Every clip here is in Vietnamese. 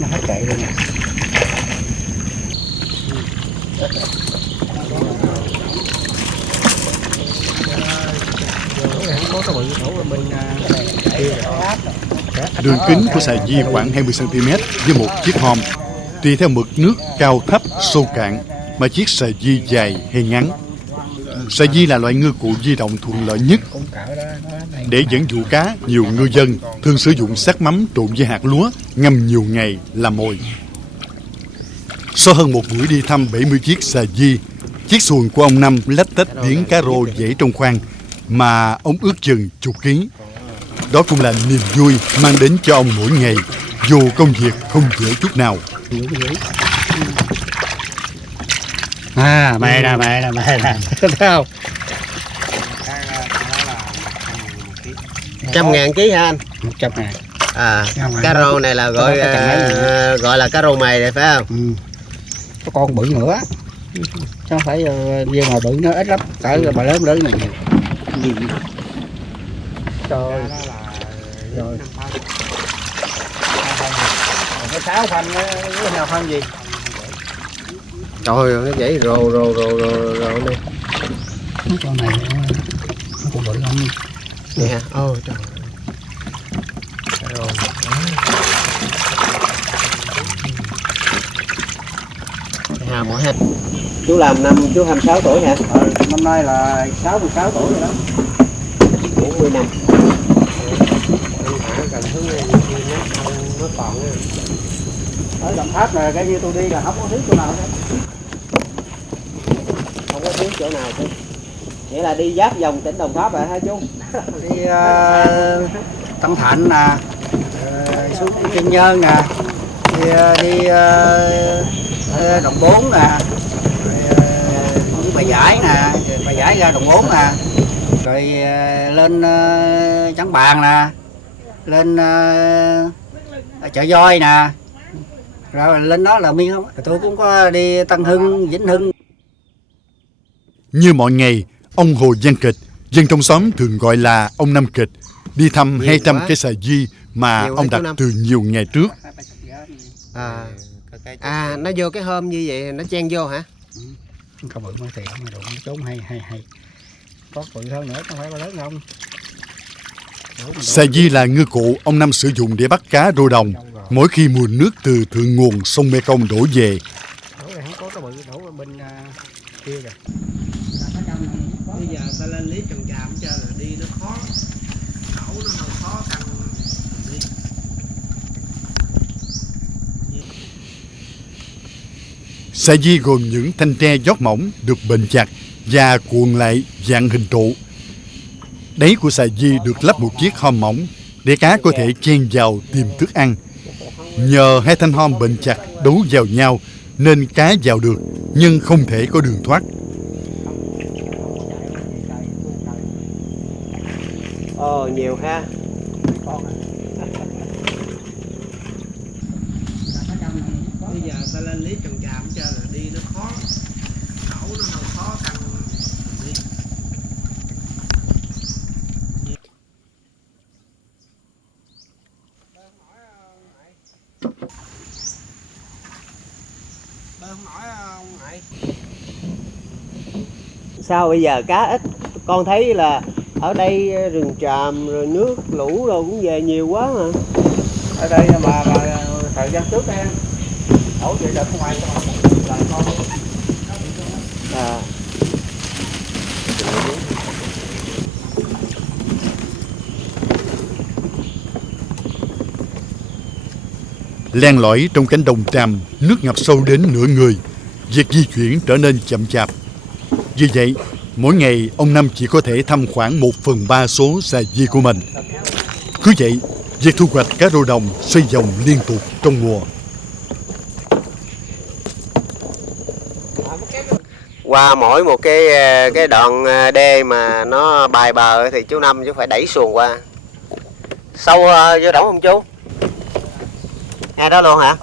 Nó hết chạy luôn. Đường kính của xà di khoảng 20 cm với một chiếc hòm. Tùy theo mực nước cao thấp, sâu cạn mà chiếc xà di dài hay ngắn. Xà di là loại ngư cụ di động thuận lợi nhất. Để dẫn dụ cá, nhiều ngư dân thường sử dụng xác mắm trộn với hạt lúa ngâm nhiều ngày làm mồi. Sau hơn một buổi đi thăm 70 chiếc xà di, chiếc xuồng của ông Năm lách tách điếng cá rô dễ trong khoang mà ông ước chừng chục ký. Đó cũng là niềm vui mang đến cho ông mỗi ngày, dù công việc không dễ chút nào. Mày nè, thấy không? 100.000 ký hả anh? 100.000. Cá rô này là gọi là cá rô mày này phải không? Có con bự nữa. Chứ không phải riêng mà bự nó ít lắm, cỡ bà lớn này. Trời. Rồi. Cái 6 phân cái nào phân gì? Trời ơi, cái dãy rồ đi. Cái con này nó cũng bự lắm. Vậy hả? Trời. Rồi. Mỗi hai. Chú làm chú 26 tuổi hả? Năm nay là 66 tuổi rồi đó. 40 năm. Cần hướng này nó còn ở Đồng Tháp là cái như tôi đi là không có thiếu chỗ nào hết. Không có thiếu chỗ nào chứ. Nghĩa là đi giáp vòng tỉnh Đồng Tháp rồi hả chú? Đi Tân Thạnh nè, xuống Kiên Nhơn nè, đi Đồng Bốn nè, Bà Giải nè, Bà Giải ra Đồng Bốn nè, rồi lên Trảng Bàng nè, lên Chợ Voi nè, rồi lên đó là miên không. Tôi cũng có đi Tân Hưng, Vĩnh Hưng. Như mọi ngày, ông Hồ Văn Kịch, dân trong xóm thường gọi là ông Năm Kịch, đi thăm 200 cái xà di mà ông đặt từ nhiều ngày trước. Nó vô cái hôm như vậy nó chen vô hả? Không bự mới thiệt, mà đủ trốn hay. Có bự hơn nữa, không phải có lớn không? Xà di là ngư cụ ông Năm sử dụng để bắt cá rô đồng mỗi khi mùa nước từ thượng nguồn sông Mekong đổ về. Đổ này không có cái bự, đổ bên kia kìa. Bây giờ ta lên lý trồng tràm cho là đi nó khó, khẩu nó hơi khó khăn đi. Xà di gồm những thanh tre dót mỏng được bền chặt và cuộn lại dạng hình trụ. Đáy của xà di được lắp một chiếc hòm mỏng để cá có thể chen vào tìm thức ăn. Nhờ hai thanh hòm bền chặt đấu vào nhau nên cá vào được nhưng không thể có đường thoát. Nhiều ha. Bây giờ ta lên lý trồng tràm cho là đi nó khó, khẩu nó hơi khó khăn đi. Sao bây giờ cá ít? Con thấy là ở đây rừng tràm rồi nước lũ rồi cũng về nhiều quá mà. Ở đây mà thời gian trước em đổ về đợt ngoài là con. Len lỏi trong cánh đồng tràm, nước ngập sâu đến nửa người, việc di chuyển trở nên chậm chạp. Vì vậy, mỗi ngày ông Năm chỉ có thể thăm khoảng 1/3 số xà di của mình. Cứ vậy, việc thu hoạch cá rô đồng xoay vòng liên tục trong mùa. Qua mỗi một cái đoạn đê mà nó bài bờ thì chú Năm chú phải đẩy xuồng qua. Sâu vô đổng không chú? Ngay đó luôn hả?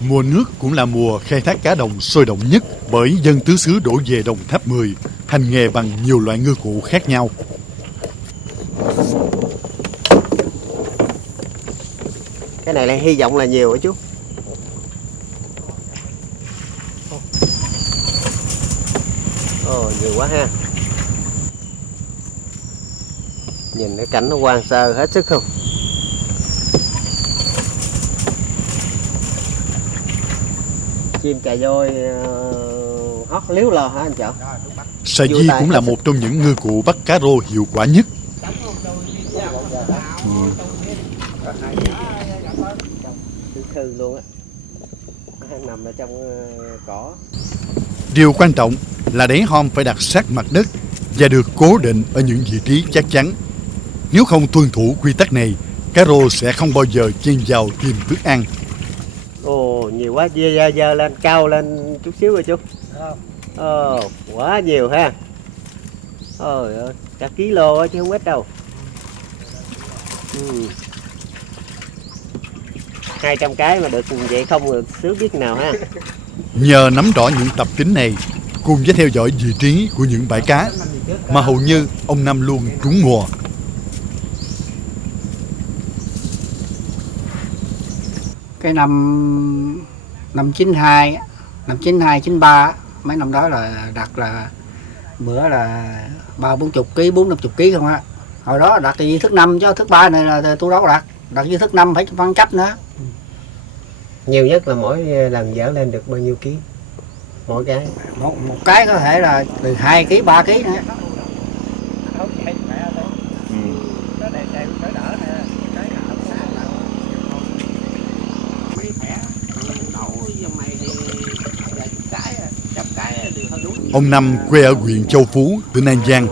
Mùa nước cũng là mùa khai thác cá đồng sôi động nhất bởi dân tứ xứ đổ về Đồng Tháp 10, hành nghề bằng nhiều loại ngư cụ khác nhau. Cái này là hy vọng là nhiều hả chú? Ồ, nhiều quá ha. Nhìn cái cảnh nó hoang sơ hết sức không? Chim cà voi hót líu lo hả anh Chợ? Sà di cũng là một trong những ngư cụ bắt cá rô hiệu quả nhất. Thư luôn á, nằm ở trong cỏ. Điều quan trọng là đáy hom phải đặt sát mặt đất và được cố định ở những vị trí chắc chắn. Nếu không tuân thủ quy tắc này, cá rô sẽ không bao giờ chen vào tìm thức ăn. Ồ, nhiều quá, dơ lên, cao lên chút xíu rồi chú. Ồ, quá nhiều ha. Ôi ơi, cả kilo á chứ không ít đâu. 200 cái mà được vậy không được sướng biết nào ha. Nhờ nắm rõ những tập tính này, cùng với theo dõi vị trí của những bãi cá, mà hầu như ông Năm luôn trúng mùa. Cái năm 92, năm 92, 93, mấy năm đó là đặt là bữa là 30-40 kg, 40-50 kg không á. Hồi đó đặt thì thức 5 chứ thức 3 này là tôi đâu có đặt như thức 5 phải phân chấp nữa. Nhiều nhất là mỗi lần dỡ lên được bao nhiêu ký? Mỗi cái? Một cái có thể là từ 2 kg, 3 kg nữa. Ông Năm quê ở huyện Châu Phú, tỉnh An Giang,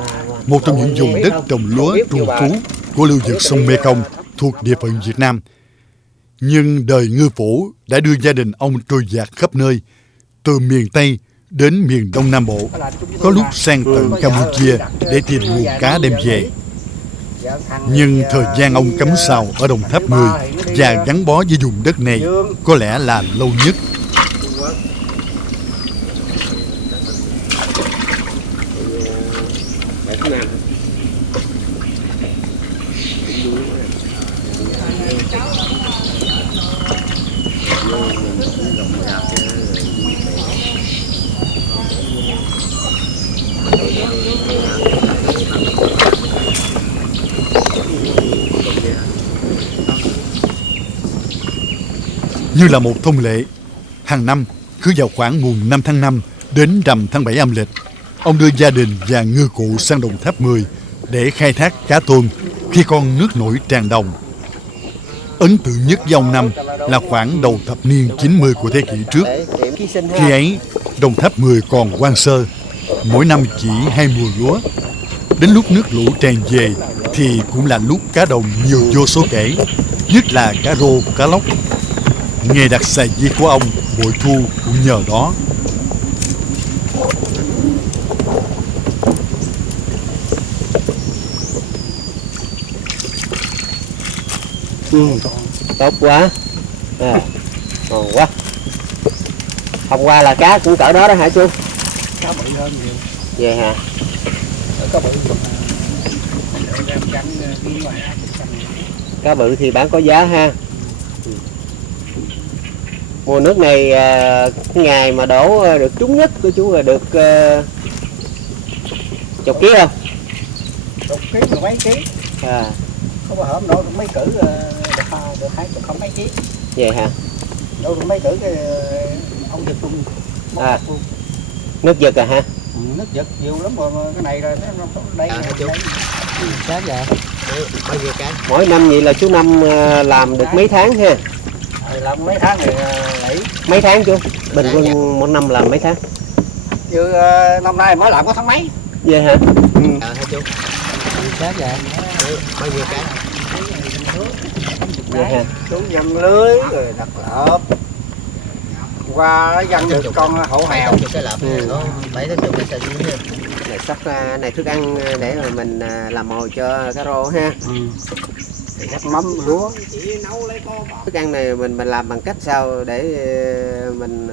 một trong những vùng đất trồng lúa trù phú của lưu vực sông Mekong thuộc địa phận Việt Nam. Nhưng đời ngư phủ đã đưa gia đình ông trôi dạt khắp nơi, từ miền Tây đến miền Đông Nam Bộ, có lúc sang tận Campuchia để tìm nguồn cá đem về. Nhưng thời gian ông cắm sào ở Đồng Tháp 10 và gắn bó với vùng đất này có lẽ là lâu nhất. Như là một thông lệ, hàng năm cứ vào khoảng mùng 5 tháng 5 đến rằm tháng 7 âm lịch, ông đưa gia đình và ngư cụ sang Đồng Tháp 10 để khai thác cá tôm khi con nước nổi tràn đồng. Ấn tượng nhất với ông Năm là khoảng đầu thập niên 90 của thế kỷ trước. Khi ấy, Đồng Tháp 10 còn hoang sơ, mỗi năm chỉ 2 mùa lúa. Đến lúc nước lũ tràn về thì cũng là lúc cá đồng nhiều vô số kể, nhất là cá rô, cá lóc. Nghề đặt xà di của ông bội thu cũng nhờ đó. Tốt quá, ngon quá. Hôm qua là cá cũng cỡ đó đó hả chú? Cá bự hơn nhiều. Vậy hả? Cá bự. Cá bự thì bán có giá ha. Mùa nước này cái ngày mà đổ được trúng nhất của chú là được chục ký không? Chục ký, mười mấy ký. Không có hổm nổi mấy cử được 20 không mấy ký. Vậy hả? Đâu được mấy cử cái ông giật luôn. Nước giật à ha? Nước giật nhiều lắm mà cái này rồi nó đây chú. Cá dạ. Bao nhiêu cái? Mỗi năm vậy là chú Năm làm được mấy tháng ha? Làm mấy tháng thì nghỉ. Mấy tháng chú? Bình quân một năm làm mấy tháng? Như năm nay mới làm có tháng mấy. Vậy hả? Hả chú? Cá dạ. Bao nhiêu cái? Vậy hả? Chú dần lưới rồi đặt lợp. Qua dần được con hổ hèo. Bảy tới chục cái này sắp này thức ăn để mà mình làm mồi cho cá rô ha. Mắm lúa. Thức ăn này mình làm bằng cách sao để mình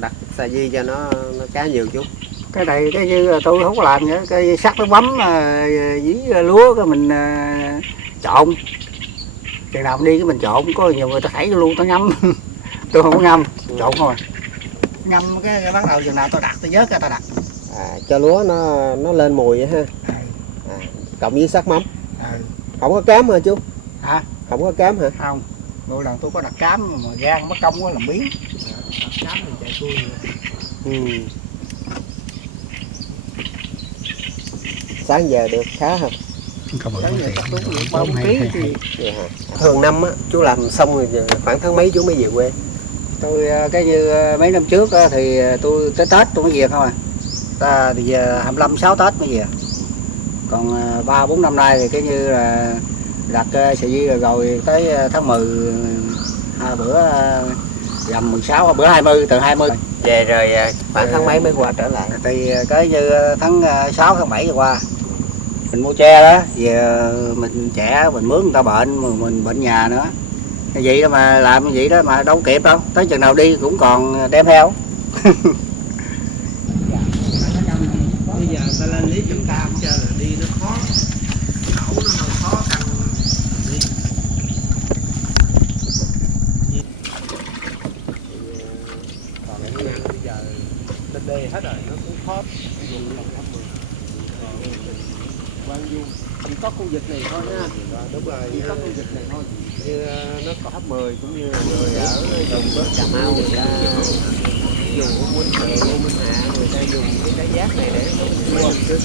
đặt xà di cho nó cá nhiều chút? Cái này cái như tôi không có làm nữa, cái sắc nó bấm với lúa cái mình trộn chừng nào đi cái mình trộn, có nhiều người ta thảy luôn tao ngâm. Tôi không có ngâm, trộn thôi. Ngâm cái bắt đầu chừng nào tao đặt, tao vớt ra tao đặt. Cho lúa nó lên mùi vậy ha. Cộng với sắc mắm. Không có cám hả chú? Hả? Không có cám hả? Không. Mỗi lần tôi có đặt cám mà gan mất công quá làm biến. Đặt cám thì chạy tôi. Sáng giờ được khá không? Thường năm á chú làm xong rồi khoảng tháng mấy chú mới về quê? Tôi cái như mấy năm trước thì tôi tới Tết tôi mới về thôi. Ta thì giờ 25, 6 Tết mới về. Còn 3, 4 năm nay thì cái như là đặt sợi dây rồi tới tháng 10 hai bữa rằm 16, bữa 20, từ 20 Về rồi khoảng tháng mấy mới qua trở lại? thì cái như tháng 6, tháng 7 vừa qua. Mình mua tre đó, về mình trẻ, mình mướn người ta bệnh, mà mình bệnh nhà nữa. Vậy đó mà làm vậy đó mà đâu kịp đâu, tới chừng nào đi cũng còn đem theo. Bây giờ ta lên lý chúng ta không cho là đi nó khó, khẩu nó hơi khó căng đi. Còn cái này bây giờ lên đây hết rồi nó cũng khó dùng lòng thấp mười. Quang Du chỉ có khu vực này thôi ha. Đúng rồi, chỉ có khu vực này thôi. Như nó có thấp 10 cũng như người ở vùng bên Cà Mau người ta dùng của Minh Thượng, của Minh Hạ, người ta dùng cái trái giác này để nó mua cái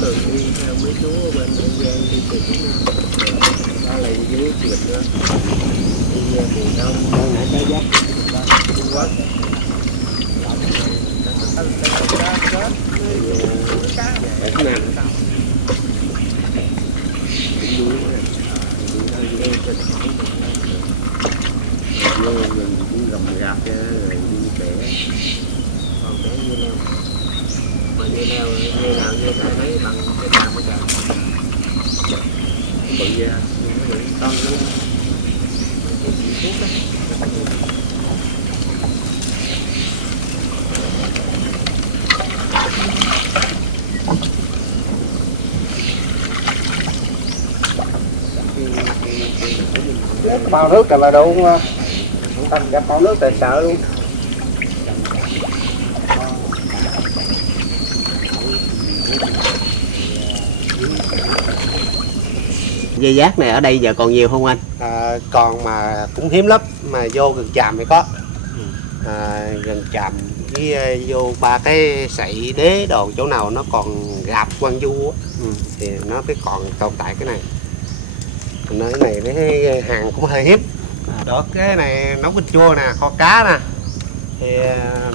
từ đi theo mấy chú bên An Giang đi từ phía Nam. Đó là dưới Việt nữa. Đi miền Đông, đang nãy trái giác Trung Quốc. Việt Nam. Vô mình cũng gầm gạt rồi đi bẻ, còn bẻ dưa leo, mà dưa leo như nào như ta thấy bằng cái đàn bây giờ bự ra, nhưng nó bị con luôn, cái chỉ thuốc đó. Bao nước là đủ không? Ta gặp bao nước thì sợ luôn. Dây giác này ở đây giờ còn nhiều không anh? Còn mà cũng hiếm lắm, mà vô gần Tràm mới có. Gần Tràm với vô ba cái sậy đế đồ chỗ nào nó còn gạp Quang Du á, thì nó cái còn tồn tại cái này. Nơi này cái hàng cũng hơi hiếm. Đó cái này nấu canh chua nè, kho cá nè, thì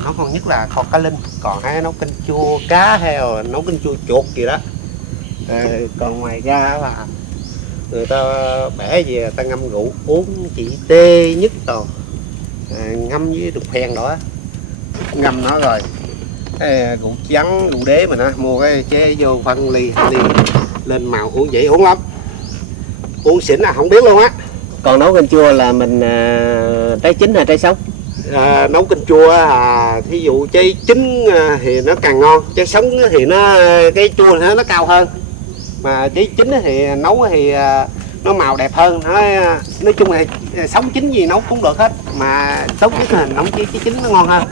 nó còn nhất là kho cá linh, còn hay nấu canh chua cá hay là nấu canh chua chuột gì đó. Còn ngoài ra là người ta bẻ về người ta ngâm rượu uống chỉ tê nhất rồi, ngâm với đục phèn đó, ngâm nó rồi cái rượu trắng rượu đế mà nó mua cái chế vô phân ly lên màu uống vậy uống lắm, uống xỉn là không biết luôn á. Còn nấu canh chua là mình trái chín hay trái sống? Nấu canh chua thí dụ trái chín thì nó càng ngon, trái sống thì nó cái chua nó cao hơn, mà trái chín thì nấu thì nó màu đẹp hơn. Nói chung là sống chín gì nấu cũng được hết, mà tốt nhất là nấu trái chín nó ngon hơn.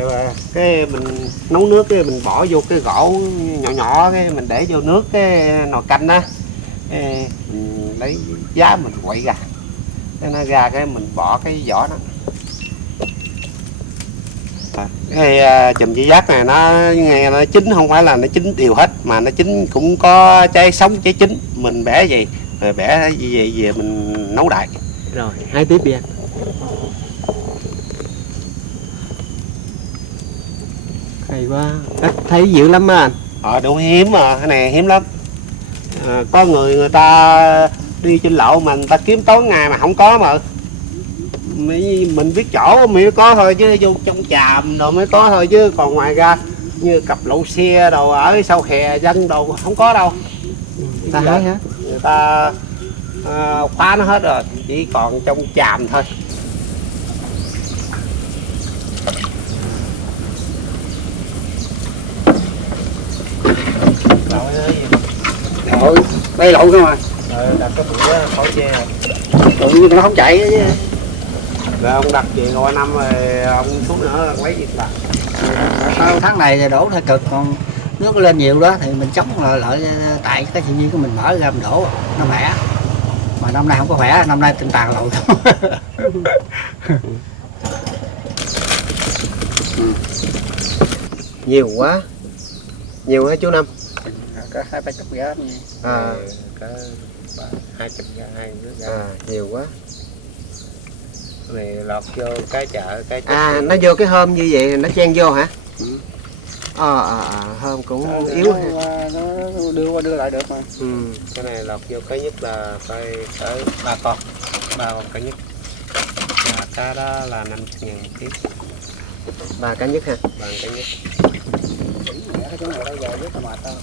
Rồi cái mình nấu nước cái mình bỏ vô cái gỗ nhỏ nhỏ, cái mình để vô nước cái nồi canh đó, cái mình lấy giá mình quậy ra, cái nó ra cái mình bỏ cái vỏ đó. Cái chùm dây giác này nó nghe nó chín không phải là nó chín đều hết, mà nó chín cũng có trái sống trái chín, mình bẻ gì rồi bẻ về mình nấu đại. Rồi hái tiếp đi anh. Hay quá, cách thấy dữ lắm á anh. Đúng hiếm mà, cái này hiếm lắm. Có người ta đi trên lộ mà người ta kiếm tối ngày mà không có, mà mình biết chỗ mới có thôi, chứ vô trong Tràm rồi mới có thôi, chứ còn ngoài ra như cặp lậu xe đồ ở sau hè dân đồ không có đâu. Người ta hái hả? Người ta khóa nó hết rồi, chỉ còn trong Tràm thôi. Thôi bay lộn không à. Đặt cái bụi khỏi che. Tự nhiên nó không chạy chứ. Rồi ông đặt chuyện qua năm rồi ông xuống nữa quấy gì bà. Sau tháng này thì đổ hơi cực, còn nước lên nhiều đó thì mình chống lại tại cái tự nhiên của mình mở ra mình đổ nó khỏe. Mà năm nay không có khỏe, năm nay tinh tàn lộn thôi. Nhiều quá. Nhiều hả chú Năm? Có 2-3 chục giá nha. Có 200 giá, 2 giá. Nhiều quá. Này lọt vô cái chợ, nó vô cái hôm như vậy nó chen vô hả? Hôm cũng yếu ha. Nó đưa qua đưa lại được mà. Cái này lọt vô cái nhất là phải tới 3 con cái nhất. Và cá đó là 50.000 một ký. 3 cá nhất ha? 3 cá nhất. Cái chỗ này đâu giờ rất là mệt đâu.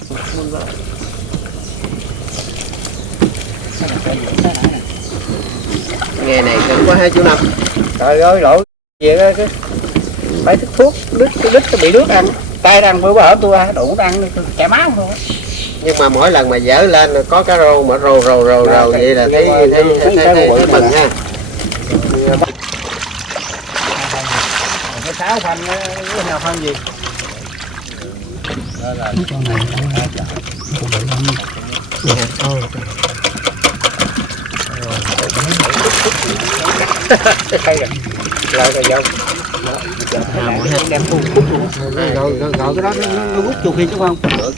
Nghề này cực quá ha chú Năm. Trời ơi lỗi về cái phải thức thuốc đít bị nước ăn tay ăn bữa bữa tôi đủ ăn chảy máu luôn. Nhưng mà mỗi lần mà dỡ lên có cá rô mà rồ vậy là thấy mừng ha. Cái 6 phân cái nào phân gì? Đó là con này hay rồi lại rồi dâu đem phun khúc luôn rồi cái đó nó rút chuột đi chứ không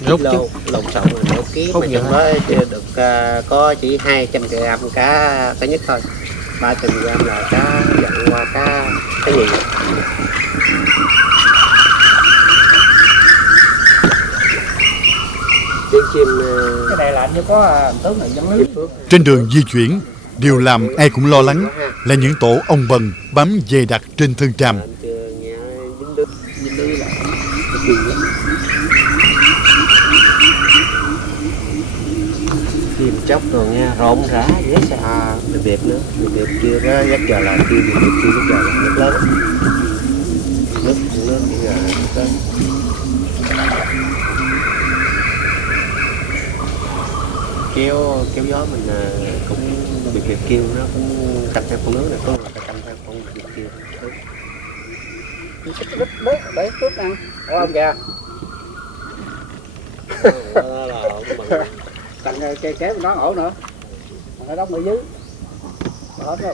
Rút chứ lộn xộn rồi nửa ký mà chừng đó được có chỉ 200 gram cá nhất thôi, 300 gram là cá dặn qua cá gì. Cái này làm như có tướng này dân lưới. Trên đường di chuyển, điều làm ai cũng lo lắng là những tổ ong bần bám dày đặc trên thân tràm. Chim chóc rồi nha, rộn rã dễ xa việc nữa, việc kia đó rất giờ là kia việc kia rất giờ là nước lớn, nước bây giờ lớn. Kéo gió mình cũng việc kêu nó cũng cầm theo con nước này, con là cầm theo con việc kêu. Đứt bớt để trước ăn, thấy không kìa? Đó là Tặng cây kéo nó ổ nữa, nó đóng ở dưới.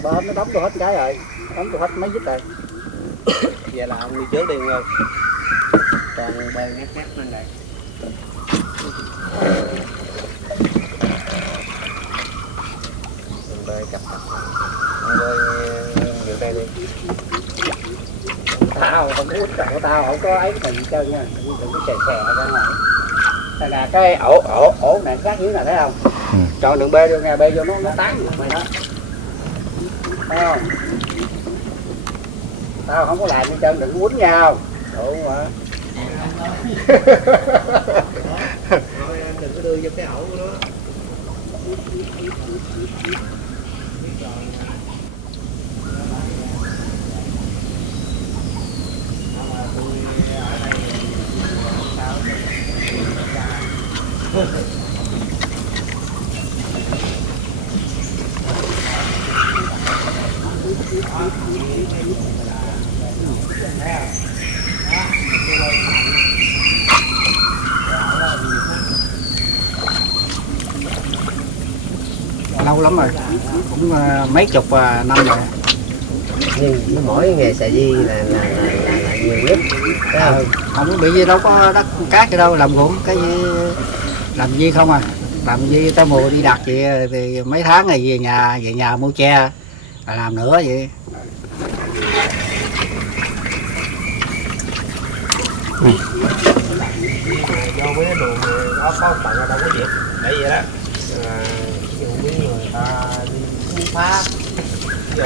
Bữa hôm nó đóng tôi hết cái rồi, đóng tôi hết mấy dít rồi. Vậy là ông đi trước đi Ngân. Còn bơi ngát lên đây. Bơi cặp bơi nhiều đây đi. Tao không có quýt của tao không có ấy cái gì chơi nha, đừng có xè ra ngoài. Đây là cái ổ này sát dưới này thấy không? Chọn đường bê vô nghe bê vô nó tán được mày đó. Thấy không? Tao không có làm gì trơn, đừng quýnh nhau. Đúng mà. Đừng có đưa vô cái ổ của nó. Lâu lắm rồi, cũng mấy chục năm rồi. Nhưng mỗi nghề xà di là nhiều nhất. Không có bị gì đâu có đất cát gì đâu, làm ruộng cái gì làm gì không à, làm gì tới mùa đi đặt vậy thì mấy tháng rồi về nhà mua tre là làm nữa vậy. Do với cái đường nó có bạn đâu có việc để vậy đó. Ví dụ mấy người ta đi phá vô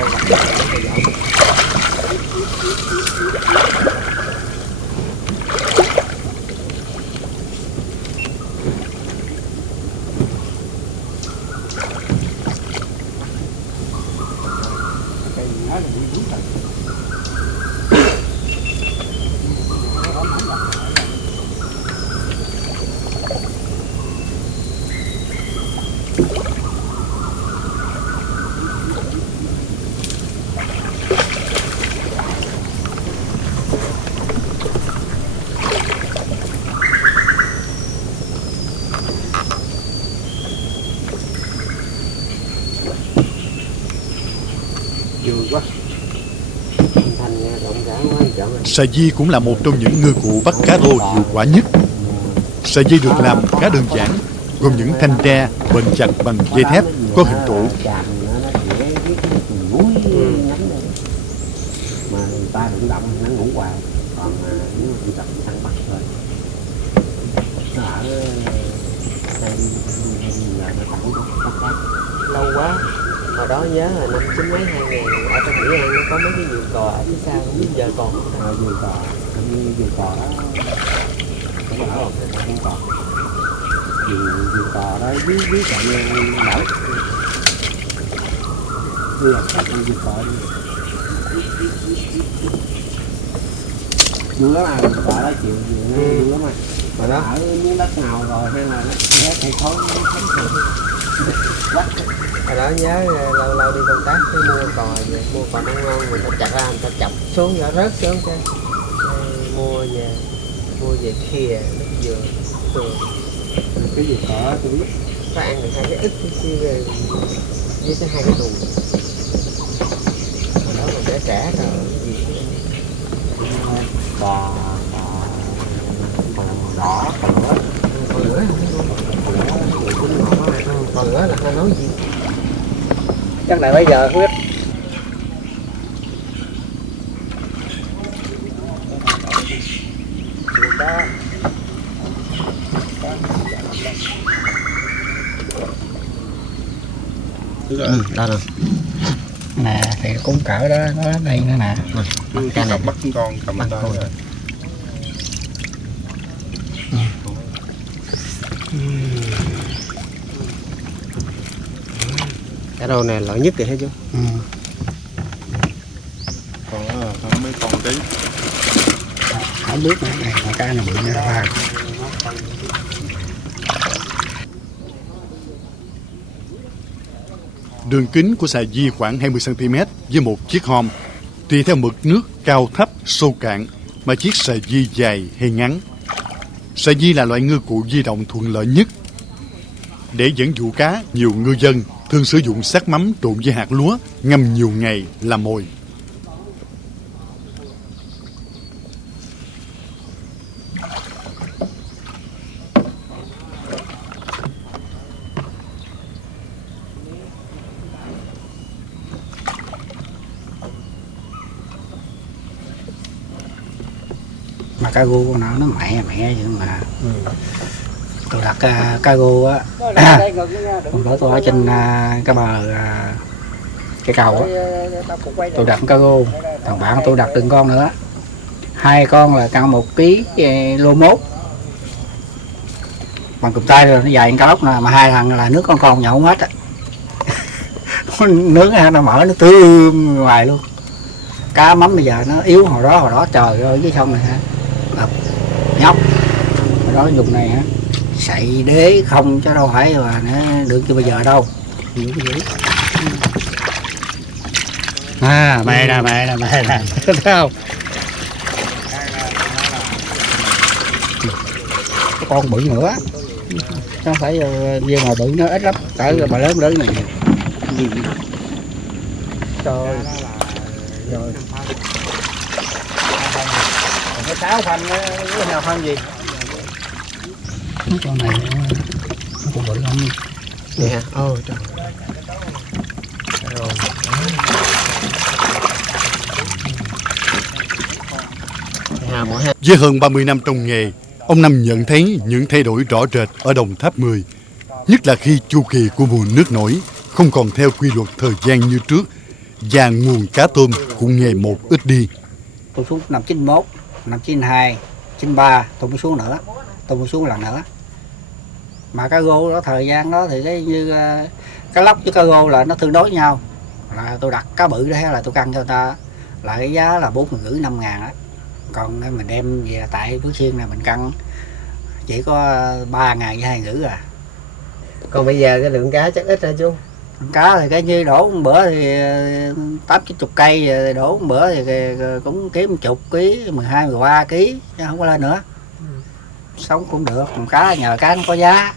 Vui quá. Thành động rã quá chậm rồi. Sà di cũng là một trong những ngư cụ bắt cá rô hiệu quả nhất. Sà di được làm khá đơn giản, gồm những thanh tre bền chặt bằng dây thép có hình trụ. Mà người ta đụng động nó ngủ hoài, còn nếu mà tập săn bắt thôi. Nó ở đây giờ nó tặng bắt cá lâu quá. Hồi đó nhớ là năm 9 mấy 2000 ở trong Mỹ An nó có mấy cái vườn cò ở phía sau, không biết giờ còn không? Vườn cò, như vườn cò đó không ở không còn. Vườn cò đó dưới cạnh đảo. Đây là các vườn cò đi. Vui lắm à, cò đó chịu vui lắm à. Mà đó ở miếng đất nào rồi hay là nó ghét hay khó nó không quá. Hồi đó nhớ lâu lâu đi công tác cứ mua cò về, mua cò ngon ngon người ta chặt ra, người ta chọc xuống nhỏ rớt xuống cái mua về khìa nước dừa tường. Cái gì cỏ tôi biết có ăn được 2 cái ít xíu về với cái 2 cái tù. Hồi đó còn trẻ trẻ rồi cái gì cò đỏ cò lửa không biết luôn, cò lửa là nó nói gì chắc là bây giờ không biết. Đó rồi nè thì cũng cỡ đó, nó đây nữa nè. Cái này bắt con cầm tay rồi. Cái đồ này loại nhất thì thấy chú. Còn mấy con tí. Không biết nữa này, cái này bự như là Đường kính của sà di khoảng 20 cm với một chiếc hom, tùy theo mực nước cao thấp, sâu cạn mà chiếc sà di dài hay ngắn. Sà di là loại ngư cụ di động thuận lợi nhất. Để dẫn dụ cá, nhiều ngư dân thường sử dụng xác mắm trộn với hạt lúa ngâm nhiều ngày làm mồi. mà cá gu của nó mẹ vậy mà tôi đặt cá gu á hôm bữa tôi ở trên cái bờ cái cầu á, tôi đặt cá gu, thằng bạn tôi đặt từng con nữa, 2 con là cân 1 kg lô mốt bằng cụm tay rồi, nó dài cá lóc nè, mà 2 thằng là nước con nhậu hết á. Nướng nó mở nó tươi ngoài luôn. Cá mắm bây giờ nó yếu, hồi đó trời ơi cái sông này hả nhóc hồi đó dùng này hả sậy đế không chứ đâu phải mà nó được như bây giờ đâu. Mẹ nè thấy không, cái con bự nữa nó phải viên mà bự nó ít lắm, cỡ mà lớn này. Trời rồi cái 6 phân cái nào phân gì con này nó cũng bự lắm vậy hả? Trời. Rồi. Với hơn 30 năm trong nghề, ông Năm nhận thấy những thay đổi rõ rệt ở Đồng Tháp 10, nhất là khi chu kỳ của mùa nước nổi không còn theo quy luật thời gian như trước và nguồn cá tôm cũng ngày một ít đi. Tôi xuống năm 91, năm 92, 93 tôi mới xuống nữa, tôi mới xuống lần nữa. Mà cá rô đó thời gian đó thì cái như cá lóc với cá rô là nó tương đối nhau, là tôi đặt cá bự đó là tôi cân cho người ta là cái giá là 4.500 5.000 đó. Còn mình đem về tại Phú Xuyên này mình cân chỉ có 3.000 với 2.500 à. Còn bây giờ cái lượng cá chắc ít rồi chú. Cá thì cái như đổ một bữa thì 80-90 cây, đổ một bữa thì cũng kiếm 10 kg, 12-13 kg chứ không có lên nữa. Sống cũng được, còn cá nhờ cá nó có giá.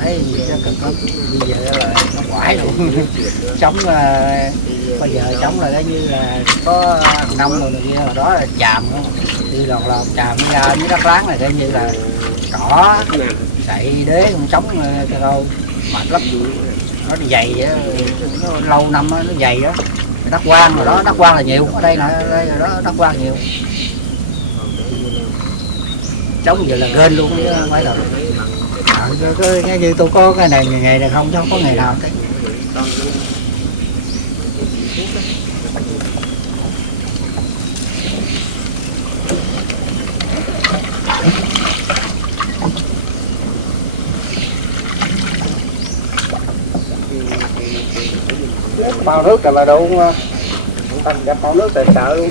Thấy gì nó cực lắm, bây giờ là nó quải luôn. Sống bây giờ sống là như là có năm rồi kia, hồi đó là chàm đi lọt chàm ra với đất láng này như là cỏ sậy đế cũng sống thôi, mệt lắm. Nó dày vậy, nó lâu năm nó dày đó. Đất quang rồi đó, đất quang là nhiều, ở đây là đây rồi đó, đất quang nhiều. Sống giờ là gên luôn chứ không phải là cái như tôi có cái này ngày này không chứ không có ngày nào cái. Bao nước là đủ thành gặp bao nước tại sợ luôn.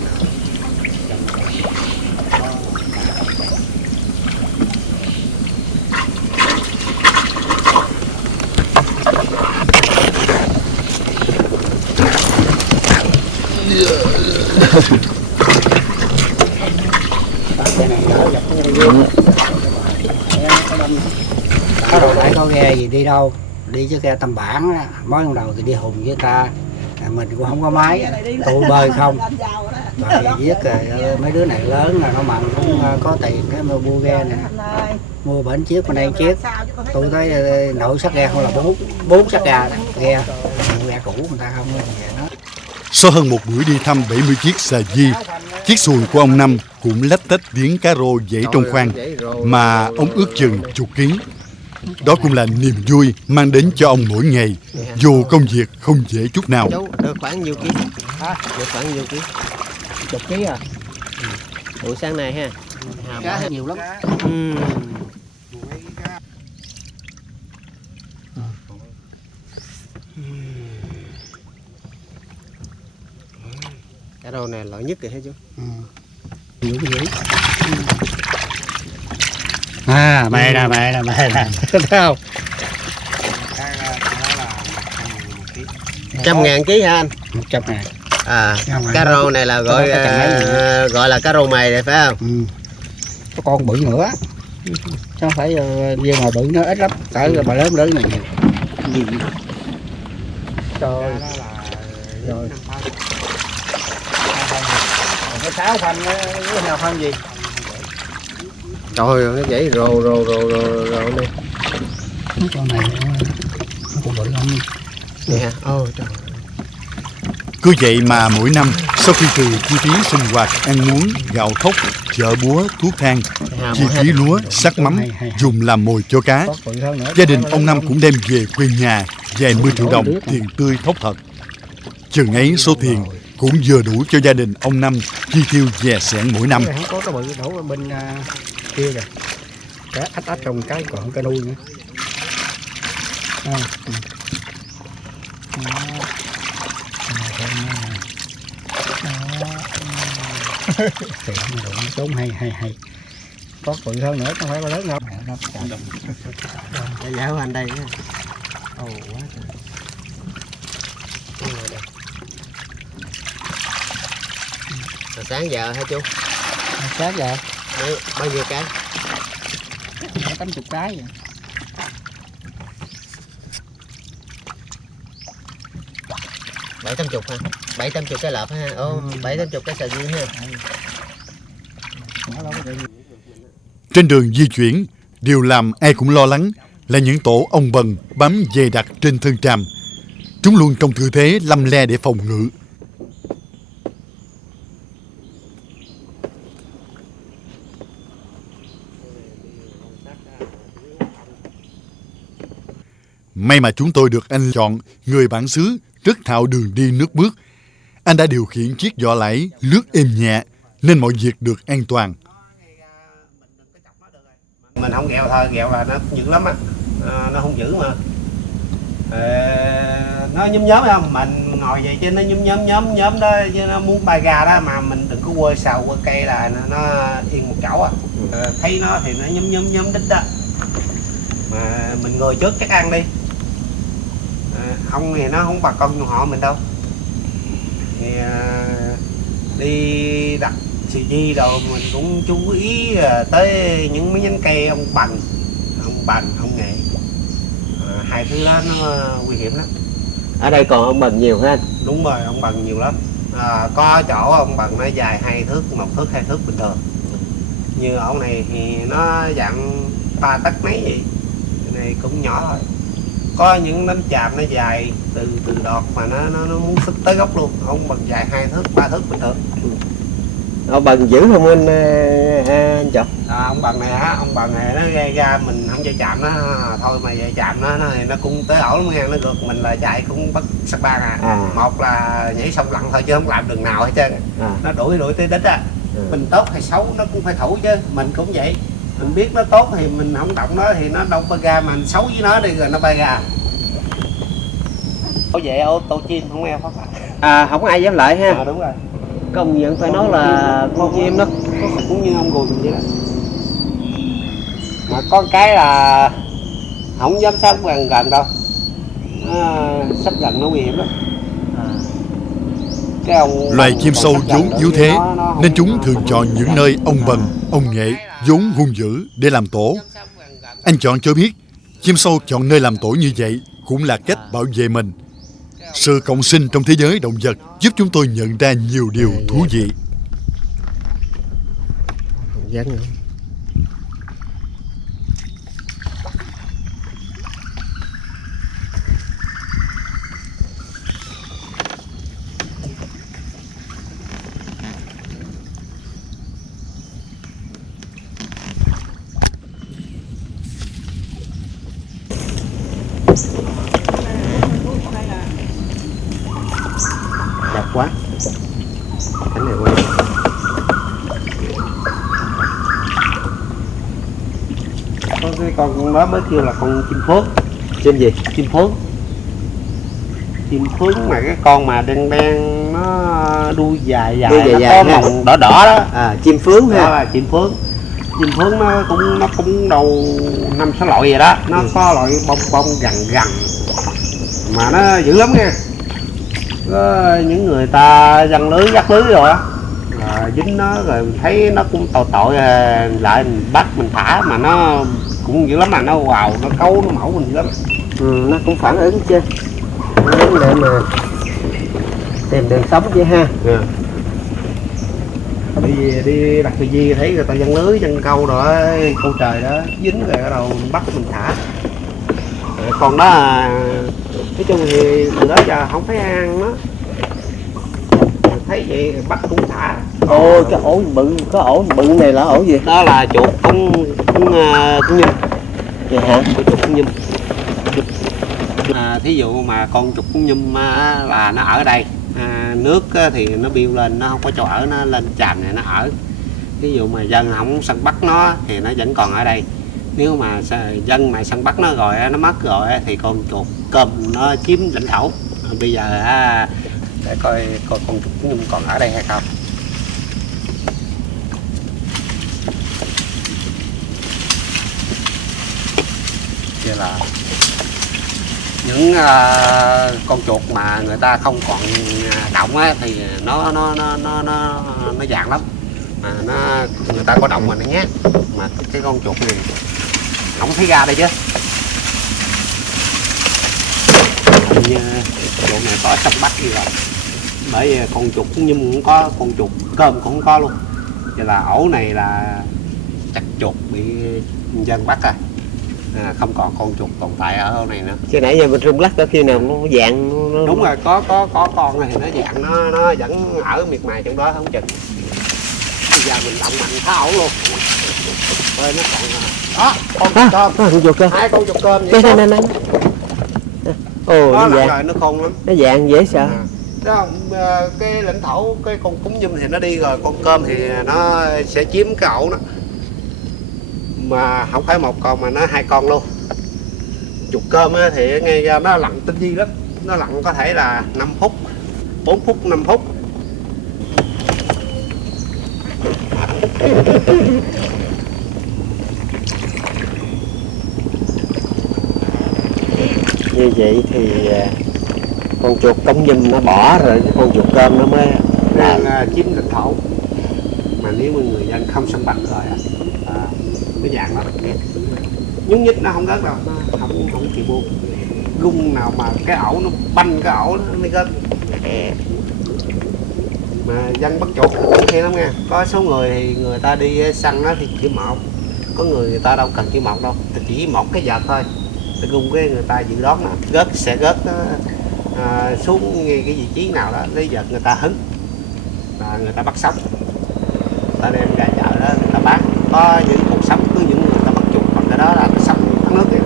Có đầu nãy có ghe gì đi đâu, đi chứ ghe tầm bản á, mới ban đầu thì đi hùng với người ta, mình cũng không có máy, tụi bơi không. Rồi giết mấy đứa này lớn là nó mặn cũng có tiền cái mua ghe này, mua bển chiếc bên đây chiếc. Tôi thấy nội xác ghe không là bốn xác ghe cũ người ta không về nó. Sau hơn một buổi đi thăm 70 chiếc xà di, chiếc xuồng của ông Năm cũng lách tách tiếng cá rô dãy trong khoang mà ông ước chừng chục ký. Đó cũng là niềm vui mang đến cho ông mỗi ngày, dù công việc không dễ chút nào. Được khoảng nhiêu ký? Được khoảng nhiêu ký? Chục ký à? Buổi sáng nay ha. Cá nhiều lắm. Cá rô này loại nhất rồi hả chú? Nhiều cái gì? À, mẹ nè, thấy không? 100.000 ký hả anh? 100.000. À, cá rô này là gọi là cá rô mày này phải không? Có con bự nữa, chứ không phải viên mà bự nó ít lắm, cỡ bà lớn này nhiều. Trời. Rồi. Cái 6 phân cái nào phân gì? Trời ơi, nó dãy rồ đi. Con này nó cũng bự lắm. Vậy hả? Trời. Cứ vậy mà mỗi năm, sau khi trừ chi phí sinh hoạt, ăn uống, gạo thóc, chợ búa, thuốc thang, chi phí lúa, sắc mắm, dùng làm mồi cho cá, gia đình ông Năm cũng đem về quê nhà vài mươi triệu đồng tiền tươi thóc thật. Chừng ấy số tiền cũng vừa đủ cho gia đình ông Năm chi tiêu dè sẻn mỗi năm. Không có cái bự đổ ở bên kia kìa. Cá ách trong cái còn cái nuôi nữa. Thì trốn hay có bự hơn nữa không phải có lớn đâu. Dạ của anh đây nha. Quá trời. Sáng giờ hả chú? Sáng giờ bao nhiêu cái? 80 cái vậy. Bảy tám chục ha, 780 cái lợp ha, 780 cái sầu riêng ha. Trên đường di chuyển, điều làm ai cũng lo lắng là những tổ ong bần bám dày đặc trên thân tràm. Chúng luôn trong tư thế lăm le để phòng ngự. May mà chúng tôi được anh chọn, người bản xứ, rất thạo đường đi nước bước. Anh đã điều khiển chiếc vỏ lãi lướt êm nhẹ, nên mọi việc được an toàn. Mình không ghẹo thôi, ghẹo là nó dữ lắm á, nó không giữ mà. Nó nhóm không, mình ngồi vậy chứ nó nhóm đó, chứ nó muốn bay ra đó mà mình đừng có quơ sầu quơ cây là nó yên một chỗ à. Thấy nó thì nó nhóm đít đó. Mà mình ngồi trước chắc ăn đi, ông thì nó không bà con dòng họ mình đâu, thì đi đặt xì di rồi mình cũng chú ý tới những mấy nhánh cây ông bằng ông nghệ, hai thứ đó nó nguy hiểm lắm. Ở đây còn ông Bần nhiều hả anh? Đúng rồi, ông bằng nhiều lắm. Có chỗ ông bằng nó dài 2 thước, 1 thước 2 thước bình thường. Như ông này thì nó dạng 3 tấc mấy vậy, cái này cũng nhỏ thôi. Có những đánh chàm nó dài từ đọt mà nó muốn sức tới gốc luôn. Ông bằng dài 2 thước 3 thước bình thường. Ông Bần dữ không anh Chọc? Ông bằng này á, ông bằng này nó gây ra mình không chạy chạm nó thôi, mà chạy chạm nó cũng tới ổ lắm nghe, nó gượt mình là chạy cũng bất sắc ban một là nhảy sông lặn thôi chứ không làm đường nào hết trơn. Nó đuổi tới đích á. Mình tốt hay xấu nó cũng phải thủ chứ, mình cũng vậy, mình biết nó tốt thì mình không động nó thì nó đâu bay ra, mà mình xấu với nó đi rồi nó bay ra. Bảo vệ ô tô chim không eo phát lại. Không ai dám lại ha. Đúng rồi. Công nhận phải nói là con chim đó cũng như ông gùi vậy đó, mà có cái là không dám sát gần đâu, sát gần nó nguy hiểm lắm. Loài chim sâu vốn yếu thế nên chúng thường chọn những nơi ông Bần, ông Nghệ vốn hung dữ để làm tổ. Anh Chọn cho biết chim sâu chọn nơi làm tổ như vậy cũng là cách bảo vệ mình. Sự cộng sinh trong thế giới động vật giúp chúng tôi nhận ra nhiều điều thú vị. Đẹp quá, cái này quay. Có cái con đó mới kêu là con chim phước. Chim gì? Chim phước. Chim phước mà cái con mà đen nó đuôi dài nó có màu đỏ đó. Chim phướng ha. Đó là chim phước. Chim phước nó cũng đầu 5-6 loại vậy đó, nó có loại bông gần mà nó dữ lắm nha. Có những người ta giăng lưới dắt lưới rồi á, dính nó rồi thấy nó cũng tội lại mình bắt mình thả, mà nó cũng dữ lắm, mà nó vào nó cấu nó mẫu mình dữ lắm. Nó cũng phản ứng chứ, để mà tìm đường sống chứ ha. Đi đặt gì thấy người ta giăng lưới giăng câu rồi câu trời đó dính rồi bắt đầu mình bắt mình thả. Còn đó nói chung thì từ đó giờ không thấy ăn nó, thấy vậy bắt cũng thả. Ôi cái ổ bự, có ổ bự này là ổ gì? Đó là chuột cũng nhum. Vậy hả? Chuột cũng nhum. Thí dụ mà con chuột cũng nhum là nó ở đây, nước thì nó biêu lên, nó không có chỗ ở, nó lên tràm này nó ở. Thí dụ mà dân không săn bắt nó thì nó vẫn còn ở đây. Nếu mà dân mà săn bắt nó rồi nó mất rồi thì con chuột cơm nó chiếm lãnh thổ. Bây giờ để coi con chuột nhum còn ở đây hay không. Vậy là những con chuột mà người ta không còn động á, thì nó dạng lắm, mà người ta có động mà nó nhát, mà cái con chuột này không thấy ra đây chứ. Hình như chuột này có săn bắt gì rồi, bởi vì con chuột nhưng cũng có, con chuột cơm cũng có luôn. Vậy là ổ này là chặt chuột bị dân bắt rồi. Không còn con chuột tồn tại ở ổ này nữa. Chứ nãy giờ mình rung lắc có khi nào nó dạng nó... Đúng rồi, có con này thì nó dạng nó vẫn ở miệt mài trong đó không chừng. Bây giờ mình động mạnh phá ổ luôn. Rồi nó còn đó, con chuột cơm. Hai con chuột cơm vậy. Đây. Ồ, nó dạng rồi nó khôn lắm. Nó dạng dễ sợ. Đó, cái lãnh thổ cái con cúng nhum thì nó đi rồi, con cơm thì nó sẽ chiếm cái ổ đó. Mà không phải một con mà nó 2 con luôn. Chuột cơm thì ngay ra nó lặn tinh vi lắm, nó lặn có thể là 5 phút 4 phút 5 phút. như vậy thì con chuột cống nhum nó bỏ rồi cái con chuột cơm nó mới đang chiếm lãnh thổ. Mà nếu mà người dân không săn bắn rồi cái dạng nó nhúng nhích nó không rớt đâu, nó không chịu buông. Gung nào mà cái ổ nó banh cái ổ nó mới rớt. Mà dân bắt chuột cũng khen lắm nha. Có số người thì người ta đi săn nó thì chỉ một, có người ta đâu cần chỉ một đâu, chỉ một cái vợt thôi, cái gung cái người ta dự đoán nó sẽ rớt xuống ngay cái vị trí nào đó, lấy vợt người ta hứng, người ta bắt sống, người ta đem ra chợ đó người ta bán. Có những cuộc sống cứ những người ta bắt chuột bằng cái đó là nó sống thắng nước vậy.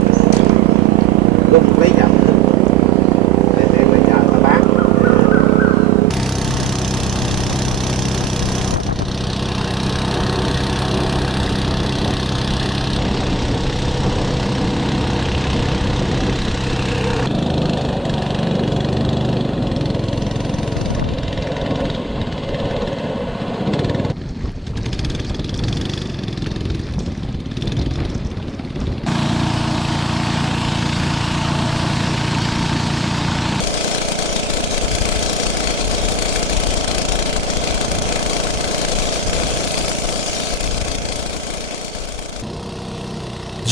Gung lấy vợt để đem ra chợ người ta bán.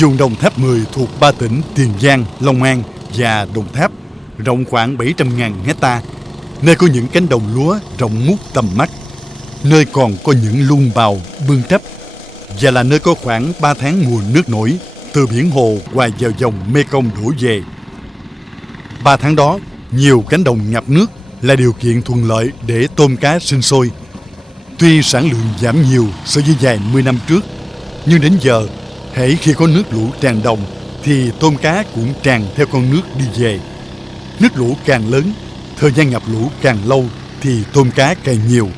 Vùng Đồng Tháp 10 thuộc 3 tỉnh Tiền Giang, Long An và Đồng Tháp, rộng khoảng 700.000 hecta, nơi có những cánh đồng lúa rộng ngút tầm mắt, nơi còn có những lung bào bươn trấp, và là nơi có khoảng 3 tháng mùa nước nổi từ biển Hồ hòa vào dòng Mekong đổ về. 3 tháng đó, nhiều cánh đồng ngập nước là điều kiện thuận lợi để tôm cá sinh sôi. Tuy sản lượng giảm nhiều so với vài 10 năm trước, nhưng đến giờ, hễ khi có nước lũ tràn đồng thì tôm cá cũng tràn theo con nước đi về. Nước lũ càng lớn, thời gian ngập lũ càng lâu thì tôm cá càng nhiều.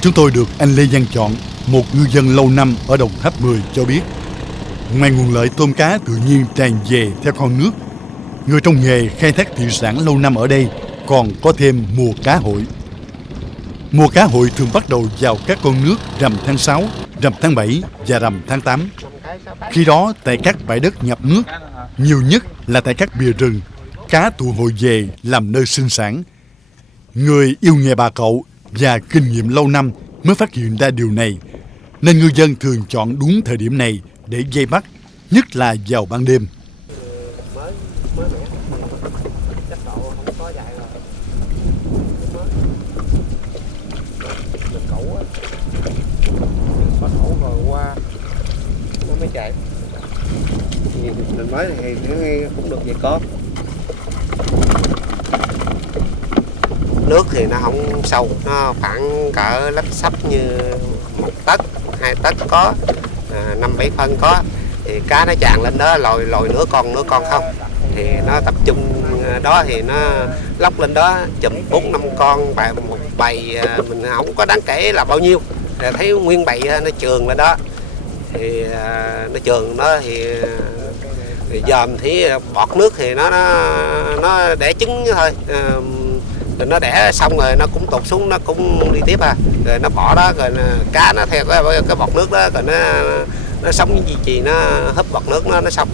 Chúng tôi được anh Lê Văn Chọn, một ngư dân lâu năm ở Đồng Tháp 10 cho biết, ngoài nguồn lợi tôm cá tự nhiên tràn về theo con nước, người trong nghề khai thác thủy sản lâu năm ở đây còn có thêm mùa cá hội. Mùa cá hội thường bắt đầu vào các con nước rằm tháng 6, rằm tháng 7 và rằm tháng 8. Khi đó, tại các bãi đất ngập nước, nhiều nhất là tại các bìa rừng, cá tụ hội về làm nơi sinh sản. Người yêu nghề bà cậu và kinh nghiệm lâu năm mới phát hiện ra điều này, nên ngư dân thường chọn đúng thời điểm này để vây bắt, nhất là vào ban đêm. Nó mới chạy. Mình mới thì cũng được vậy có. Nước thì nó không sâu, nó khoảng cỡ lấp xấp như 1 tấc, 2 tấc có, 5-7 phân có. Thì cá nó tràn lên đó, lòi nửa con không. Thì nó tập trung đó thì nó lóc lên đó chùm 4-5 con, một bầy mình không có đáng kể là bao nhiêu. Thấy nguyên bầy nó chườn lên đó. Thì nó chườn đó thì dòm thì bọt nước thì nó đẻ trứng thôi. Rồi nó đẻ xong rồi nó cũng tụt xuống, nó cũng đi tiếp rồi nó bỏ đó, rồi cá nó theo cái bọt nước đó, rồi nó sống như gì nó húp bọt nước nó sống.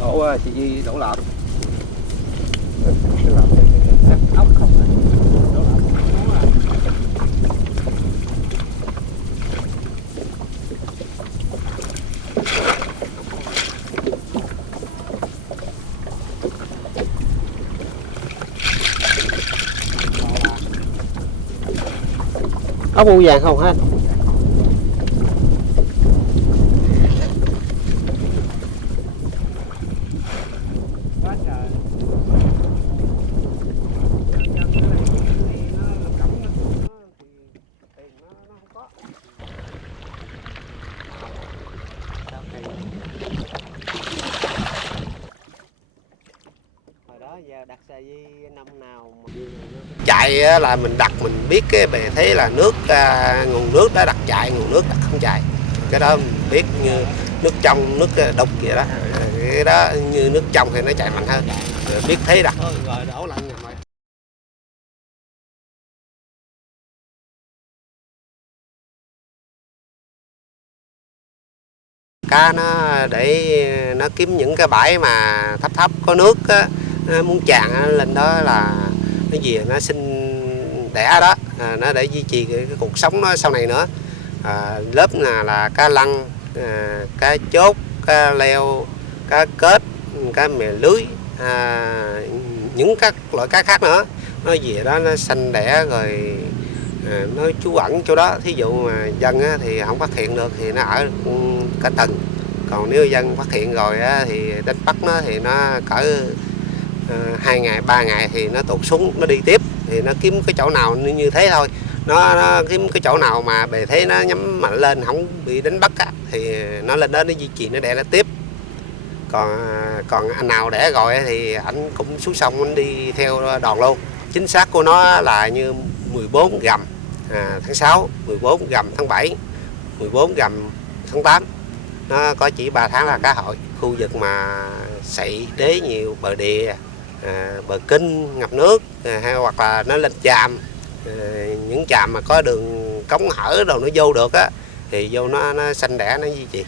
Đổ chị Di đổ lợp ốc không à. ốc bu vàng không hết. đó giờ đặt xà di năm nào Chạy á, là mình đặt mình biết cái bề thế là nước nguồn nước đó đặt chạy, nguồn nước đặt không chạy. Cái đó mình biết như nước trong, nước đục vậy đó. Cái đó như nước trong thì nó chạy mạnh hơn. Rồi biết thế đặt rồi đổ lạnh rồi. Cá nó để nó kiếm những cái bãi mà thấp thấp có nước á, nó muốn tràn lên đó là cái gì nó sinh đẻ đó, nó để duy trì cái cuộc sống nó sau này nữa. Lớp là cá lăng, cá chốt, cá leo, cá kết, cá mè lưới, những các loại cá khác nữa. Nó về đó nó sanh đẻ rồi nó trú ẩn chỗ đó. Thí dụ mà dân á, thì không phát hiện được thì nó ở cả tuần. Còn nếu dân phát hiện rồi á, thì đánh bắt nó thì nó cỡ 2 ngày 3 ngày thì nó tụt xuống, nó đi tiếp thì nó kiếm cái chỗ nào như thế thôi. Nó kiếm cái chỗ nào mà bề thế nó nhắm mạnh lên không bị đánh bắt á, thì nó lên đó nó duy trì, nó đẻ nó tiếp. Còn anh nào đẻ rồi thì anh cũng xuống sông anh đi theo đòn luôn. Chính xác của nó là như 14 rằm tháng 6, 14 rằm tháng 7, 14 rằm tháng 8. Nó có chỉ 3 tháng là cá hội. Khu vực mà sậy đế nhiều, bờ đìa, bờ kinh ngập nước, hay hoặc là nó lên chàm, những chàm mà có đường cống hở đồ nó vô được á, thì vô nó sanh đẻ, nó duy trì.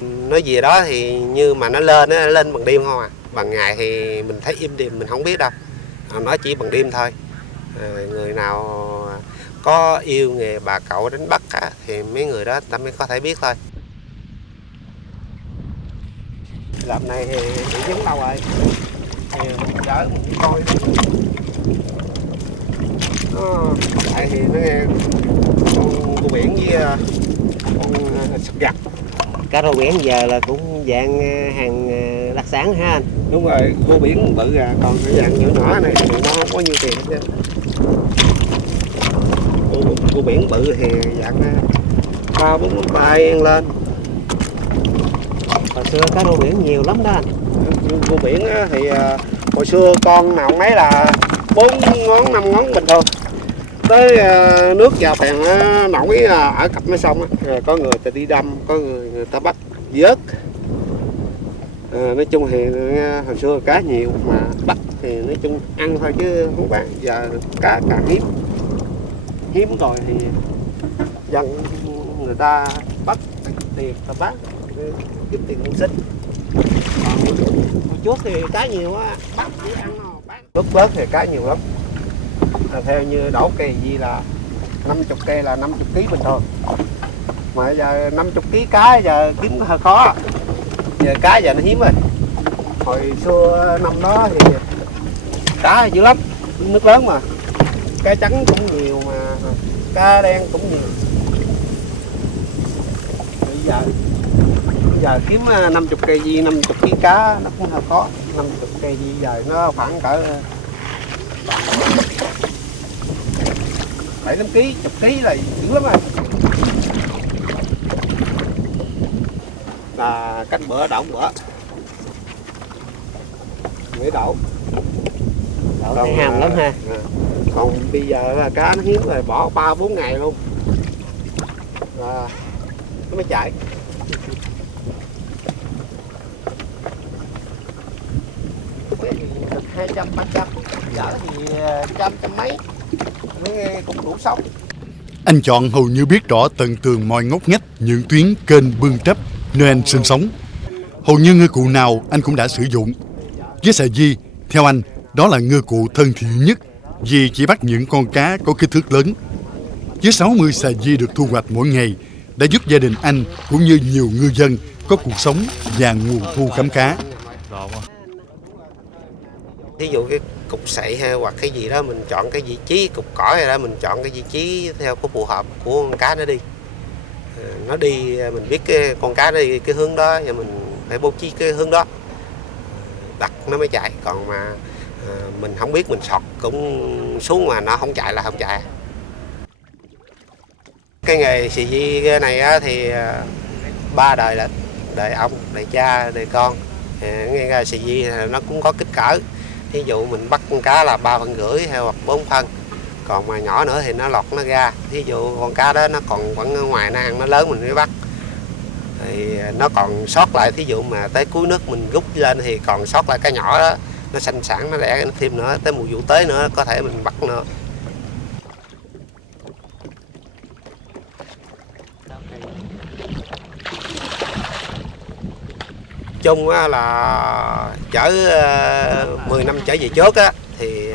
Nó về đó thì như mà nó lên bằng đêm không à. Bằng ngày thì mình thấy im đềm mình không biết đâu. Nó chỉ bằng đêm thôi. Người nào có yêu nghề bà cậu đánh bắt á, thì mấy người đó ta mới có thể biết thôi. Làm này thì bị giống đâu rồi. Thì chở mình coi. Tại thì nó nghe con cua biển với con sập gặt. cá rô biển giờ là cũng dạng hàng đặc sản ha anh? Đúng rồi, cua biển bự à, còn cái dạng nhỏ nhỏ này thì nó không có nhiêu tiền hết. Cua biển bự thì dạng 3-4 tay ăn lên. Hồi xưa cá rô biển nhiều lắm đó anh. Cua biển thì hồi xưa con nào mấy là 4 ngón 5 ngón bình thường. Tới nước vào phèn nổi ở cặp mấy sông á, có người ta đi đâm, có người ta bắt vớt. Nói chung thì hồi xưa cá nhiều mà bắt thì nói chung ăn thôi chứ không bán. Giờ cá càng hiếm rồi thì dân người ta bắt tiền ta bán kiếm tiền mưu sinh. Hồi trước thì cá nhiều á, bắt chỉ ăn thôi, bán lúc bớt thì cá nhiều lắm. Theo như đổ cây gì là 50 cây là 50 kg bình thường. Mà giờ 50 kg cá giờ kiếm hơi khó. Giờ cá giờ nó hiếm rồi. Hồi xưa năm đó thì cá dữ lắm, nước lớn mà. Cá trắng cũng nhiều mà cá đen cũng nhiều. Bây giờ kiếm 50 kg 50 kg cá nó cũng hơi khó. 50 kg giờ nó khoảng cỡ 7-8 kg, 10 kg là dữ lắm rồi. Là cách bữa đậu bữa. Mới đậu. Đậu thấy hàm lắm ha. Còn bây giờ là cá nó hiếm rồi, bỏ 3-4 ngày luôn. Rồi nó mới chạy. Cái gì được 200-300, dở thì trăm mấy. Cũng đủ sống. Anh Chọn hầu như biết rõ tận tường mọi ngóc ngách những tuyến kênh bươn trấp nơi anh sinh sống. Hầu như ngư cụ nào anh cũng đã sử dụng. Với xà di, theo anh, đó là ngư cụ thân thiện nhất vì chỉ bắt những con cá có kích thước lớn. Với 60 xà di được thu hoạch mỗi ngày đã giúp gia đình anh cũng như nhiều ngư dân có cuộc sống và nguồn thu khấm khá. Ví dụ cái cục sậy hay hoặc cái gì đó mình chọn cái vị trí, cục cỏ hay đó mình chọn cái vị trí theo cái phù hợp của con cá nó đi. Nó đi mình biết cái con cá nó đi cái hướng đó và mình phải bố trí cái hướng đó. Đặt nó mới chạy, còn mà mình không biết mình sọt cũng xuống mà nó không chạy là không chạy. Cái nghề xì di này á, thì 3 đời là đời ông, đời cha, đời con. Nghe xì di nó cũng có kích cỡ. Ví dụ mình bắt con cá là 3,5 phân hay hoặc 4 phân. Còn mà nhỏ nữa thì nó lọt nó ra. Ví dụ con cá đó nó còn vẫn ở ngoài nó ăn, nó lớn mình mới bắt. Thì nó còn sót lại, thí dụ mà tới cuối nước mình rút lên thì còn sót lại cái nhỏ đó, nó sanh sản nó đẻ thêm nữa, tới mùa vụ tới nữa có thể mình bắt nữa. Chung là chở 10 năm trở về trước á thì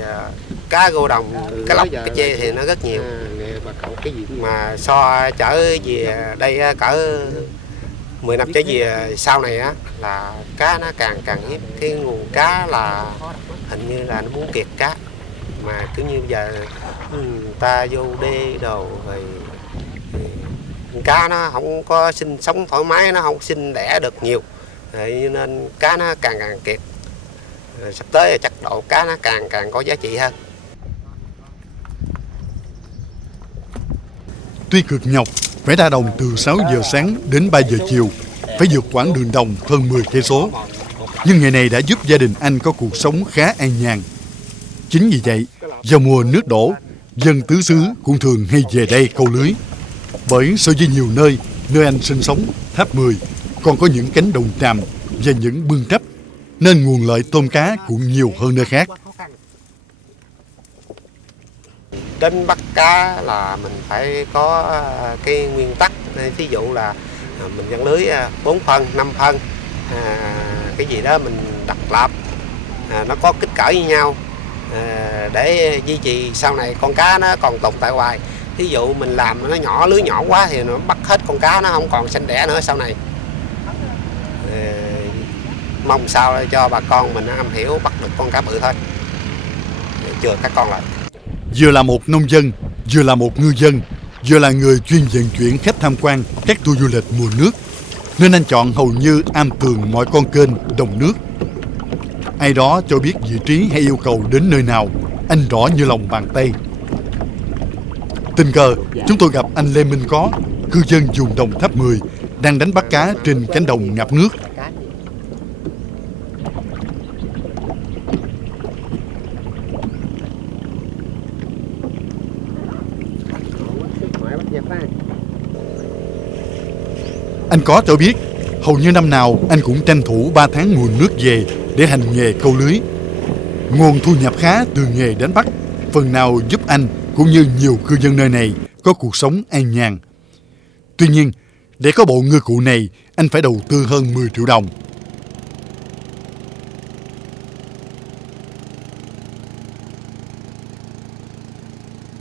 cá rô đồng, cá lóc, cá chê thì nó rất nhiều. Mà so chở về đây cỡ 10 năm trở về sau này á là cá nó càng hiếm, cái nguồn cá là hình như là nó muốn kiệt cá, mà cứ như bây giờ người ta vô đê đồ rồi cá nó không có sinh sống thoải mái, nó không sinh đẻ được nhiều, vậy nên cá nó càng kiệt. Rồi sắp tới chắc độ cá nó càng có giá trị hơn. Tuy cực nhọc, phải ra đồng từ 6 giờ sáng đến 3 giờ chiều, phải vượt quãng đường đồng hơn 10 cây số. Nhưng nghề này đã giúp gia đình anh có cuộc sống khá an nhàn. Chính vì vậy, vào mùa nước đổ, dân tứ xứ cũng thường hay về đây câu lưới. Bởi so với nhiều nơi anh sinh sống, Tháp 10, còn có những cánh đồng tràm và những bưng trấp, nên nguồn lợi tôm cá cũng nhiều hơn nơi khác. Đến bắt cá là mình phải có cái nguyên tắc, ví dụ là mình giăng lưới 4 phân, 5 phân, cái gì đó mình đặt lập, nó có kích cỡ như nhau để duy trì sau này con cá nó còn tồn tại hoài. Ví dụ mình làm nó nhỏ, lưới nhỏ quá thì nó bắt hết con cá, nó không còn sanh đẻ nữa sau này. Mong sao cho bà con mình am hiểu bắt được con cá bự thôi, chừa các con lại. Vừa là một nông dân, vừa là một ngư dân, vừa là người chuyên vận chuyển khách tham quan các tour du lịch mùa nước, nên anh chọn hầu như am tường mọi con kênh, đồng nước. Ai đó cho biết vị trí hay yêu cầu đến nơi nào, anh rõ như lòng bàn tay. Tình cờ, chúng tôi gặp anh Lê Minh Có, cư dân vùng đồng Tháp 10, đang đánh bắt cá trên cánh đồng ngập nước. Anh Có cho biết, hầu như năm nào anh cũng tranh thủ 3 tháng nguồn nước về để hành nghề câu lưới. Nguồn thu nhập khá từ nghề đánh bắt, phần nào giúp anh cũng như nhiều cư dân nơi này có cuộc sống an nhàn. Tuy nhiên, để có bộ ngư cụ này, anh phải đầu tư hơn 10 triệu đồng.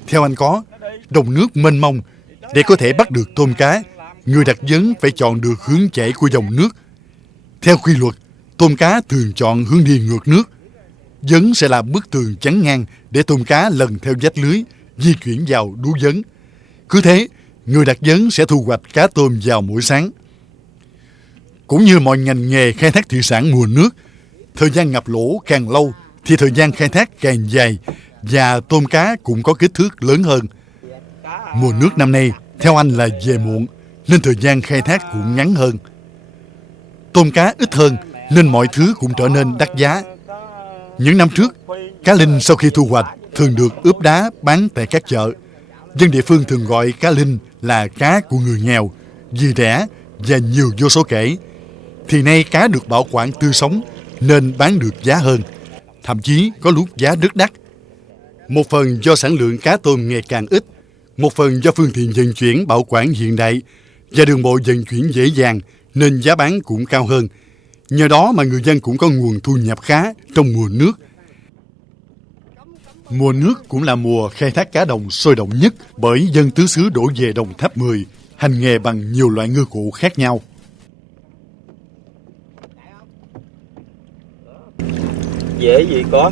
Theo anh Có, đồng nước mênh mông, để có thể bắt được tôm cá, người đặt vấn phải chọn được hướng chảy của dòng nước. Theo quy luật, tôm cá thường chọn hướng đi ngược nước. Vấn sẽ là bức tường chắn ngang để tôm cá lần theo vách lưới, di chuyển vào đú vấn. Cứ thế, người đặt vấn sẽ thu hoạch cá tôm vào mỗi sáng. Cũng như mọi ngành nghề khai thác thủy sản mùa nước, thời gian ngập lỗ càng lâu thì thời gian khai thác càng dài và tôm cá cũng có kích thước lớn hơn. Mùa nước năm nay, theo anh là về muộn, nên thời gian khai thác cũng ngắn hơn. Tôm cá ít hơn nên mọi thứ cũng trở nên đắt giá. Những năm trước, cá linh sau khi thu hoạch thường được ướp đá bán tại các chợ. Dân địa phương thường gọi cá linh là cá của người nghèo vì rẻ và nhiều vô số kể. Thì nay cá được bảo quản tươi sống nên bán được giá hơn, thậm chí có lúc giá rất đắt. Một phần do sản lượng cá tôm ngày càng ít, một phần do phương tiện vận chuyển bảo quản hiện đại và đường bộ vận chuyển dễ dàng nên giá bán cũng cao hơn. Nhờ đó mà người dân cũng có nguồn thu nhập khá trong mùa nước. Mùa nước cũng là mùa khai thác cá đồng sôi động nhất bởi dân tứ xứ đổ về đồng Tháp 10, hành nghề bằng nhiều loại ngư cụ khác nhau. Dễ gì có.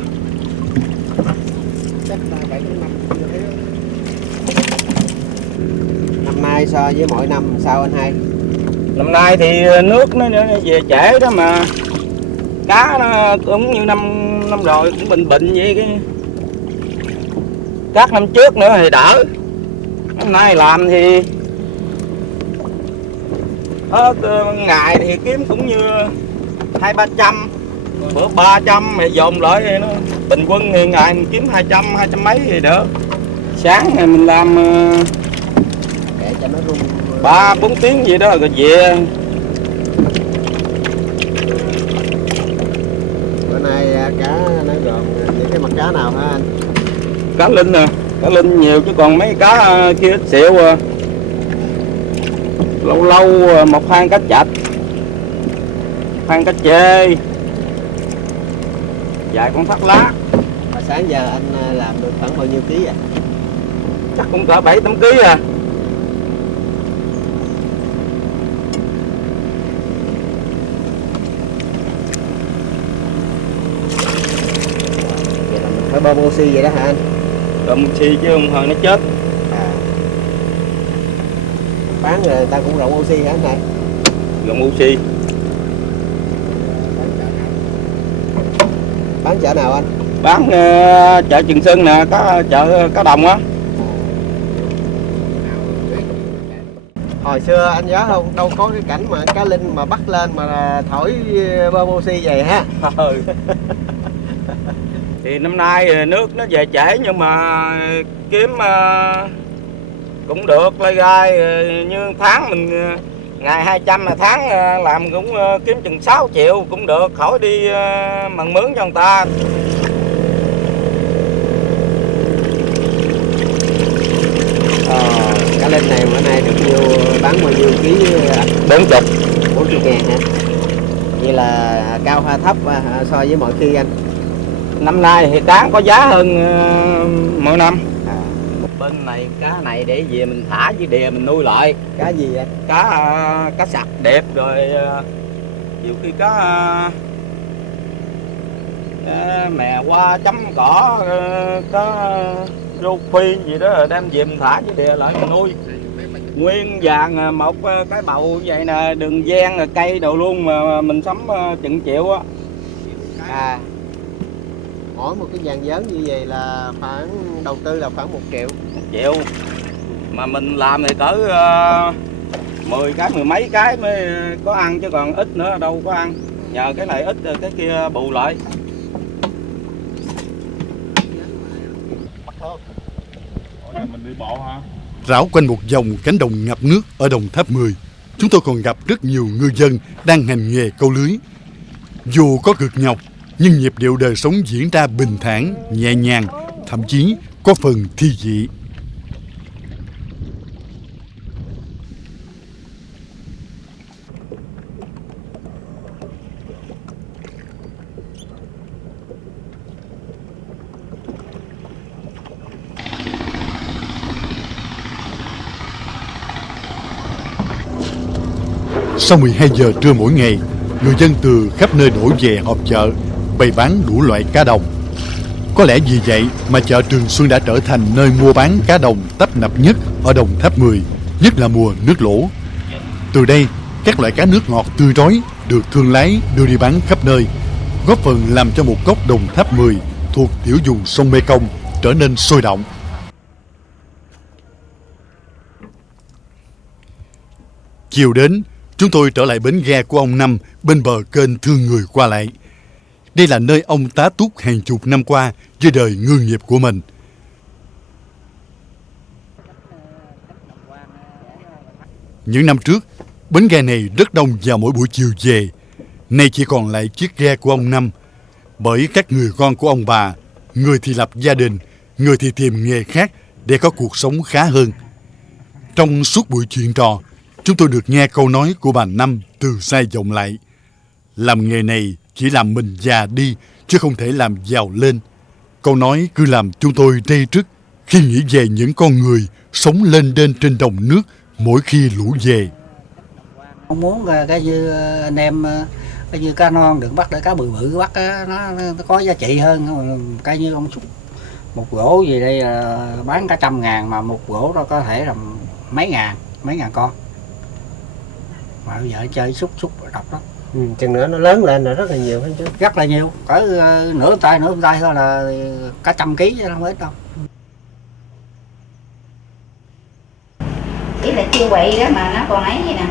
Năm nay so với mỗi năm sao anh hai? Năm nay thì nước nó về trễ đó mà cá nó cũng như năm rồi cũng bình vậy cái. Các năm trước nữa thì đỡ. Năm nay làm thì ngày thì kiếm cũng như 200-300, bữa 300 mày dồn lại thì nó bình quân thì ngày mình kiếm 200 mấy thì được. Sáng này mình làm Để cho nó rung 3-4 tiếng gì đó rồi về. bữa nay cá nó gồm những cái mặt cá nào hả anh? Cá linh nè, cá linh nhiều chứ còn mấy cá kia ít xịu à. Lâu lâu một hang cá chạch, hang cá chê, vài con thắt lá. Mà sáng giờ anh làm được khoảng bao nhiêu ký à? Chắc cũng cỡ 7-8 ký à. Vậy là mình phải bơm oxy vậy đó hả anh? Bơm oxy chứ không thôi nó chết. Bán rồi người ta cũng rộng oxy hả anh này? Gồm oxy. Bán chợ nào anh? Bán chợ Trường Sơn nè, chợ Cá Đồng á. Hồi xưa anh nhớ không, đâu có cái cảnh mà cá linh mà bắt lên mà thổi bơm oxy vậy ha. Thì năm nay nước nó về trễ nhưng mà kiếm cũng được lây gai, như tháng mình ngày 200 mà tháng làm cũng kiếm chừng 6 triệu cũng được, khỏi đi mần mướn cho người ta. Cá linh này bữa nay được nhiêu, bán bao nhiêu ký? 40 ngàn hả? Vậy là cao hay thấp so với mọi khi anh? Năm nay thì cá có giá hơn mỗi năm. Bên này cá này để về mình thả với đìa mình nuôi lại. Cá gì anh? Cá sặc đẹp rồi nhiều khi cá mè qua chấm cỏ, cá rô phi gì đó đem về mình thả với đìa lại mình nuôi. Nguyên vàng một cái bầu như vậy nè, đường gian rồi cây đồ luôn mà mình sắm chừng triệu á. Mỗi một cái vàng lớn như vậy là khoảng đầu tư là khoảng 1 triệu. 1 triệu mà mình làm thì cỡ 10 cái 10 mấy cái mới có ăn chứ còn ít nữa đâu có ăn. Nhờ cái này ít cái kia bù lại. Rảo quanh một vòng cánh đồng ngập nước ở Đồng Tháp 10, chúng tôi còn gặp rất nhiều ngư dân đang hành nghề câu lưới. Dù có cực nhọc, nhưng nhịp điệu đời sống diễn ra bình thản, nhẹ nhàng, thậm chí có phần thi vị. Sau 12 giờ trưa mỗi ngày, người dân từ khắp nơi đổ về họp chợ, bày bán đủ loại cá đồng. Có lẽ vì vậy mà chợ Trường Xuân đã trở thành nơi mua bán cá đồng tấp nập nhất ở Đồng Tháp 10, nhất là mùa nước lũ. Từ đây, các loại cá nước ngọt tươi rói được thương lái đưa đi bán khắp nơi, góp phần làm cho một góc Đồng Tháp 10 thuộc tiểu vùng sông Mekong trở nên sôi động. Chiều đến, chúng tôi trở lại bến ghe của ông Năm bên bờ kênh thương người qua lại. Đây là nơi ông tá túc hàng chục năm qua với đời ngư nghiệp của mình. Những năm trước, bến ghe này rất đông vào mỗi buổi chiều về. Nay chỉ còn lại chiếc ghe của ông Năm. Bởi các người con của ông bà, người thì lập gia đình, người thì tìm nghề khác để có cuộc sống khá hơn. Trong suốt buổi chuyện trò, chúng tôi được nghe câu nói của bà Năm từ xa vọng lại. Làm nghề này chỉ làm mình già đi, chứ không thể làm giàu lên. Câu nói cứ làm chúng tôi rây rứt khi nghĩ về những con người sống lên đên trên đồng nước mỗi khi lũ về. Không muốn cái như anh em, cái như cá non được bắt, để cá bự bự bắt nó có giá trị hơn. Cái như ông Xúc, một gỗ gì đây bán cả 100.000 mà một gỗ đó có thể là mấy ngàn con. Mà bây giờ chơi xúc độc đó. Chừng nữa nó lớn lên là rất là nhiều hết chứ. Rất là nhiều, cỡ nửa tay thôi là cả 100 kg chứ không ít đâu. Chỉ là chiêu quậy đó mà nó còn ấy vậy nè.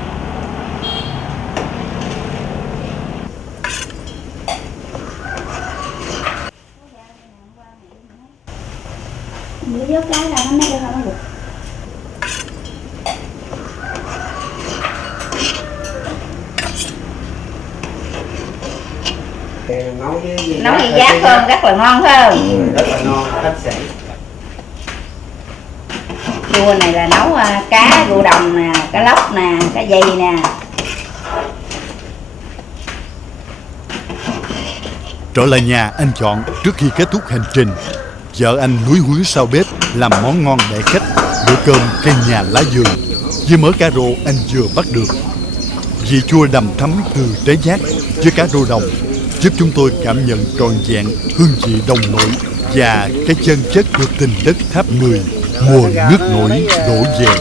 Bữa vớt cá ra nó mới được không được. Nấu với Nấu với giá hơn rất là ngon phải không? rất là ngon, khách sạn. Chua này là nấu cá rô đồng nè, cá lóc nè, cá dây nè. Trở lại nhà anh Chọn trước khi kết thúc hành trình. Vợ anh lúi húi sau bếp làm món ngon để khách, bữa cơm cây nhà lá vườn với mớ cá rô anh vừa bắt được. Vị chua đầm thấm từ trái giác với cá rô đồng giúp chúng tôi cảm nhận trọn vẹn hương vị đồng nội và cái chân chất của tình đất Tháp 10 mùa nước nổi đổ về.